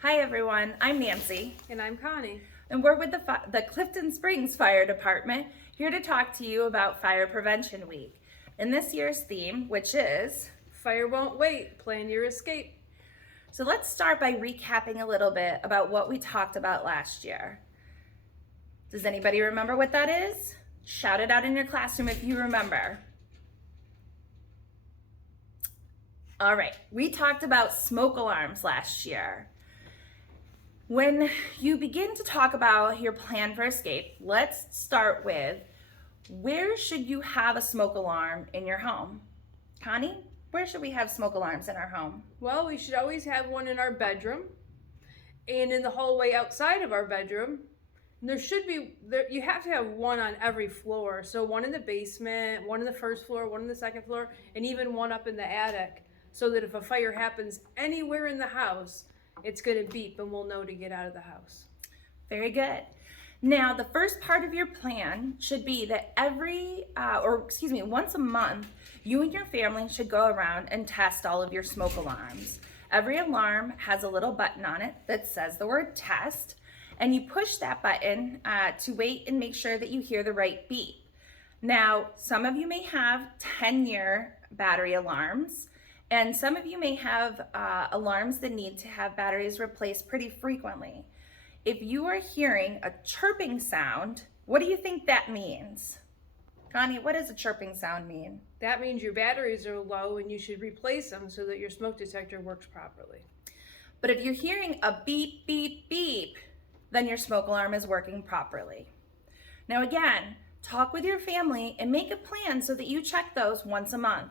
Hi everyone, I'm Nancy, And I'm Connie. and we're with the Clifton Springs Fire Department here to talk to you about Fire Prevention Week. And this year's theme, which is, Fire won't wait. Plan your escape. so let's start by recapping a little bit about what we talked about last year. Does anybody remember what that is? Shout it out in your classroom if you remember. All right, we talked about smoke alarms last year. When you begin to talk about your plan for escape, let's start with where should you have a smoke alarm in your home? Connie, where should we have smoke alarms in our home? Well, we should always have one in our bedroom and in the hallway outside of our bedroom. And you have to have one on every floor. So one in the basement, one in the first floor, one in the second floor, and even one up in the attic. So that if a fire happens anywhere in the house, it's going to beep and we'll know to get out of the house. Very good. Now, the first part of your plan should be that once a month, you and your family should go around and test all of your smoke alarms. Every alarm has a little button on it that says the word test, and you push that button to wait and make sure that you hear the right beep. Now, some of you may have 10-year battery alarms, and some of you may have alarms that need to have batteries replaced pretty frequently. If you are hearing a chirping sound, what do you think that means? Connie, what does a chirping sound mean? That means your batteries are low and you should replace them so that your smoke detector works properly. But if you're hearing a beep, beep, beep, then your smoke alarm is working properly. Now again, talk with your family and make a plan so that you check those once a month.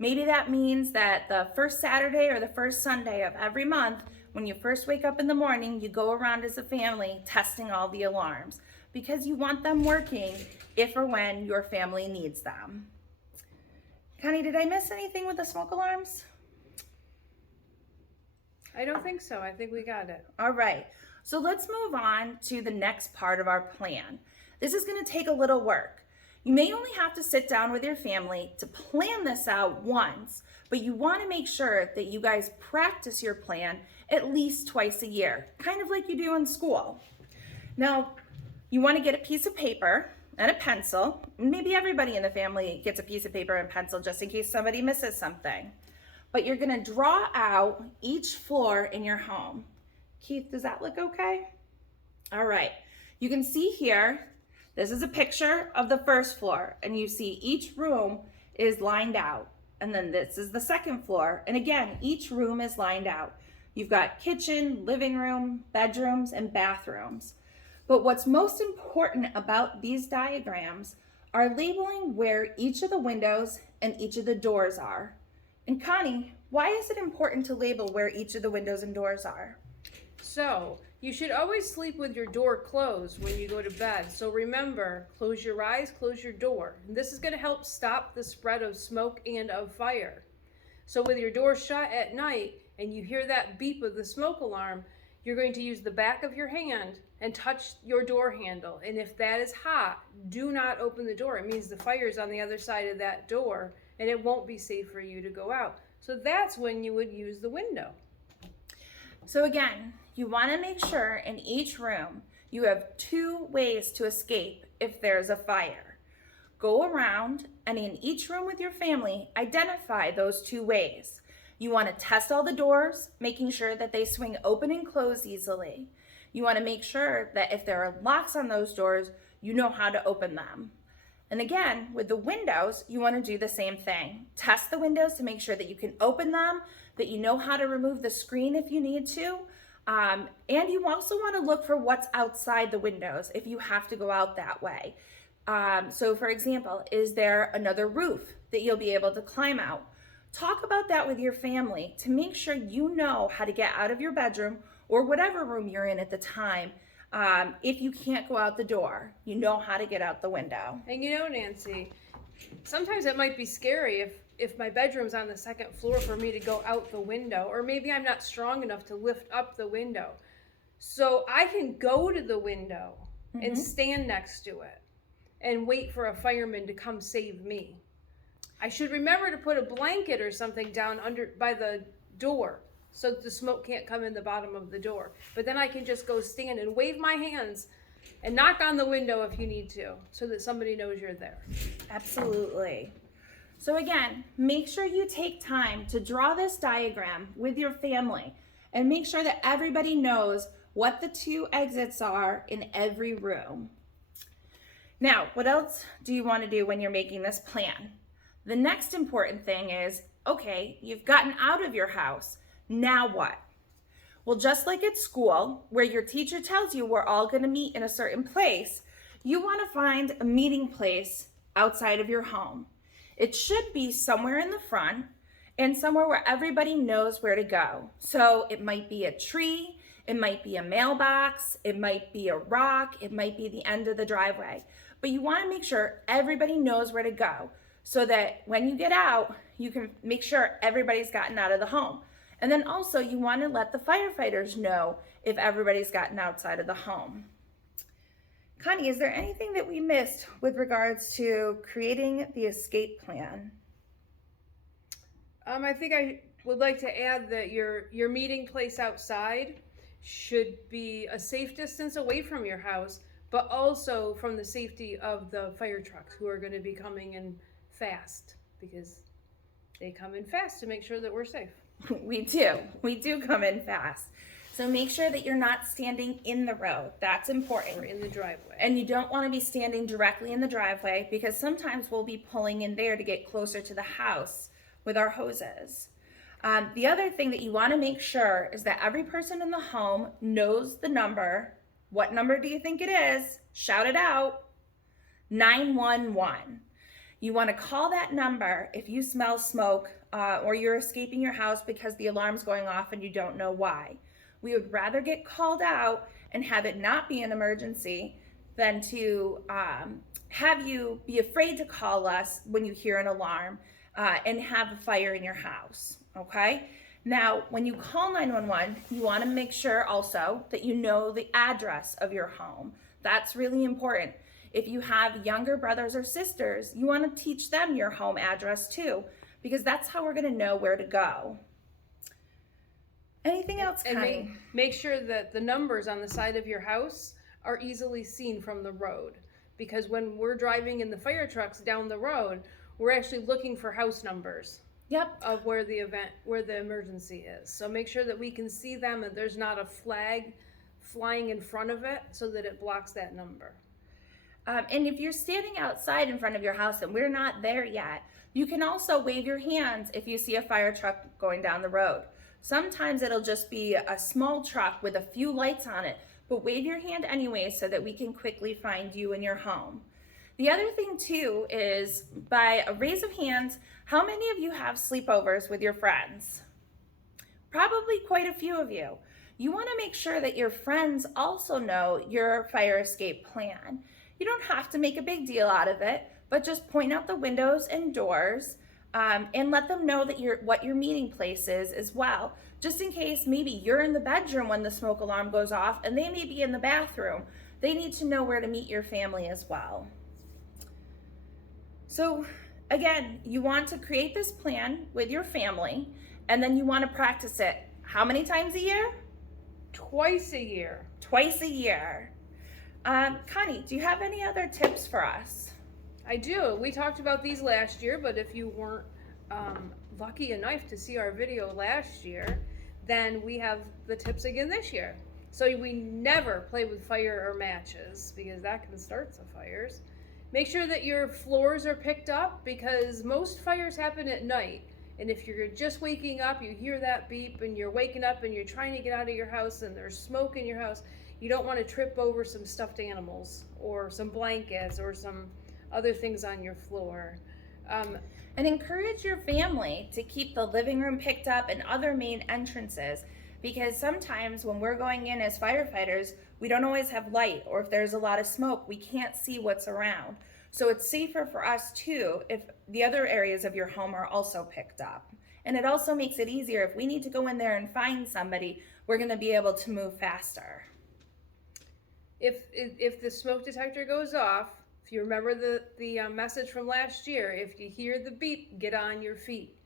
Maybe that means that the first Saturday or the first Sunday of every month, when you first wake up in the morning, you go around as a family testing all the alarms because you want them working if or when your family needs them. Connie, did I miss anything with the smoke alarms? I don't think so. I think we got it. All right, so let's move on to the next part of our plan. This is going to take a little work. You may only have to sit down with your family to plan this out once, but you want to make sure that you guys practice your plan at least twice a year, kind of like you do in school. Now, you want to get a piece of paper and a pencil. Maybe everybody in the family gets a piece of paper and pencil just in case somebody misses something. But you're going to draw out each floor in your home. Keith, does that look okay? All right. You can see here, this is a picture of the first floor, and you see each room is lined out. And then this is the second floor. And again, each room is lined out. You've got kitchen, living room, bedrooms, and bathrooms. But what's most important about these diagrams are labeling where each of the windows and each of the doors are. And Connie, why is it important to label where each of the windows and doors are? So, you should always sleep with your door closed when you go to bed. So remember, close your eyes, close your door. And this is going to help stop the spread of smoke and of fire. So with your door shut at night and you hear that beep of the smoke alarm, you're going to use the back of your hand and touch your door handle. And if that is hot, do not open the door. It means the fire is on the other side of that door and it won't be safe for you to go out. So that's when you would use the window. So again, you want to make sure in each room you have 2 ways to escape if there's a fire. Go around and in each room with your family, identify those 2 ways. You want to test all the doors, making sure that they swing open and close easily. You want to make sure that if there are locks on those doors, you know how to open them. And again, with the windows, you want to do the same thing. Test the windows to make sure that you can open them, that you know how to remove the screen if you need to. And you also want to look for what's outside the windows if you have to go out that way. So for example, is there another roof that you'll be able to climb out? Talk about that with your family to make sure you know how to get out of your bedroom or whatever room you're in at the time. If you can't go out the door, you know how to get out the window. And you know, Nancy, sometimes it might be scary if my bedroom's on the second floor for me to go out the window, or maybe I'm not strong enough to lift up the window. So I can go to the window and stand next to it and wait for a fireman to come save me. I should remember to put a blanket or something down under by the door so the smoke can't come in the bottom of the door. But then I can just go stand and wave my hands and knock on the window if you need to, so that somebody knows you're there. Absolutely. So again, make sure you take time to draw this diagram with your family and make sure that everybody knows what the 2 exits are in every room. Now, what else do you want to do when you're making this plan? The next important thing is, okay, you've gotten out of your house. Now what? Well, just like at school, where your teacher tells you we're all going to meet in a certain place, you want to find a meeting place outside of your home. It should be somewhere in the front and somewhere where everybody knows where to go. So it might be a tree, it might be a mailbox, it might be a rock, it might be the end of the driveway. But you want to make sure everybody knows where to go so that when you get out, you can make sure everybody's gotten out of the home. And then also you want to let the firefighters know if everybody's gotten outside of the home. Connie, is there anything that we missed with regards to creating the escape plan? I think I would like to add that your meeting place outside should be a safe distance away from your house, but also from the safety of the fire trucks who are going to be coming in fast, because they come in fast to make sure that we're safe. We do come in fast. So make sure that you're not standing in the road. That's important. Or in the driveway. And you don't want to be standing directly in the driveway, because sometimes we'll be pulling in there to get closer to the house with our hoses. The other thing that you want to make sure is that every person in the home knows the number. What number do you think it is? Shout it out. 911. You want to call that number if you smell smoke or you're escaping your house because the alarm's going off and you don't know why. We would rather get called out and have it not be an emergency than to have you be afraid to call us when you hear an alarm and have a fire in your house, okay? Now, when you call 911, you want to make sure also that you know the address of your home. That's really important. If you have younger brothers or sisters, you want to teach them your home address too, because that's how we're going to know where to go. Anything else, Connie? And make sure that the numbers on the side of your house are easily seen from the road, because when we're driving in the fire trucks down the road, we're actually looking for house numbers. Yep. Of where the emergency is. So make sure that we can see them and there's not a flag flying in front of it so that it blocks that number. And if you're standing outside in front of your house and we're not there yet, you can also wave your hands if you see a fire truck going down the road. Sometimes it'll just be a small truck with a few lights on it, but wave your hand anyway so that we can quickly find you in your home. The other thing too is, by a raise of hands, how many of you have sleepovers with your friends? Probably quite a few of you. You want to make sure that your friends also know your fire escape plan. You don't have to make a big deal out of it, but just point out the windows and doors and let them know that what your meeting place is as well. Just in case maybe you're in the bedroom when the smoke alarm goes off and they may be in the bathroom. They need to know where to meet your family as well. So again, you want to create this plan with your family, and then you want to practice it how many times a year? Twice a year. Twice a year. Connie, do you have any other tips for us? I do. We talked about these last year, but if you weren't lucky enough to see our video last year, then we have the tips again this year. So we never play with fire or matches, because that can start the fires. Make sure that your floors are picked up, because most fires happen at night. And if you're just waking up, you hear that beep and you're waking up and you're trying to get out of your house and there's smoke in your house, you don't want to trip over some stuffed animals or some blankets or some other things on your floor. And encourage your family to keep the living room picked up and other main entrances, because sometimes when we're going in as firefighters, we don't always have light, or if there's a lot of smoke, we can't see what's around. So it's safer for us too if the other areas of your home are also picked up. And it also makes it easier if we need to go in there and find somebody, we're going to be able to move faster. If the smoke detector goes off, if you remember the message from last year, if you hear the beep, get on your feet.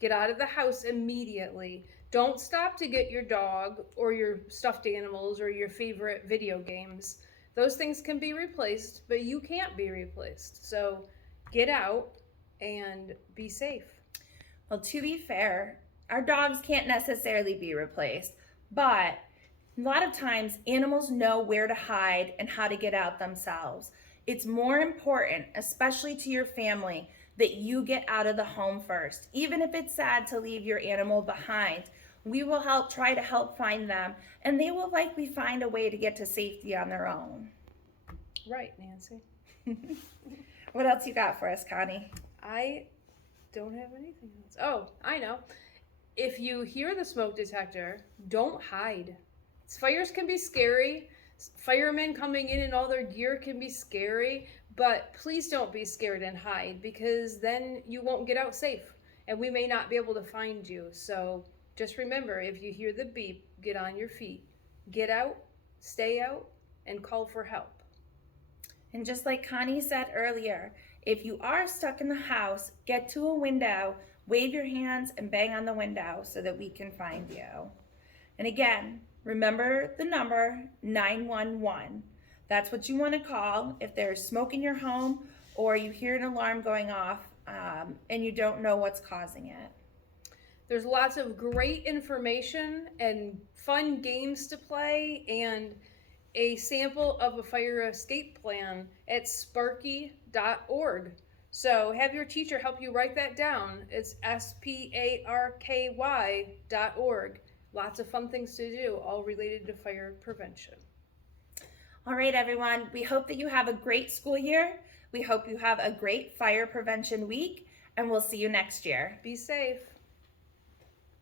Get out of the house immediately. Don't stop to get your dog or your stuffed animals or your favorite video games. Those things can be replaced, but you can't be replaced. So get out and be safe. Well, to be fair, our dogs can't necessarily be replaced, but a lot of times animals know where to hide and how to get out themselves. It's more important, especially to your family, that you get out of the home first. Even if it's sad to leave your animal behind, we will try to help find them, and they will likely find a way to get to safety on their own. Right, Nancy. What else you got for us, Connie? I don't have anything else. Oh, I know. If you hear the smoke detector, don't hide. Fires can be scary. Firemen coming in all their gear can be scary, but please don't be scared and hide, because then you won't get out safe and we may not be able to find you. So just remember, if you hear the beep, get on your feet, get out, stay out, and call for help. And just like Connie said earlier, if you are stuck in the house, get to a window, wave your hands, and bang on the window so that we can find you. And again, remember the number 911. That's what you want to call if there's smoke in your home or you hear an alarm going off and you don't know what's causing it. There's lots of great information and fun games to play and a sample of a fire escape plan at sparky.org. So have your teacher help you write that down. It's SPARKY.org. Lots of fun things to do, all related to fire prevention. All right, everyone. We hope that you have a great school year. We hope you have a great fire prevention week, and we'll see you next year. Be safe.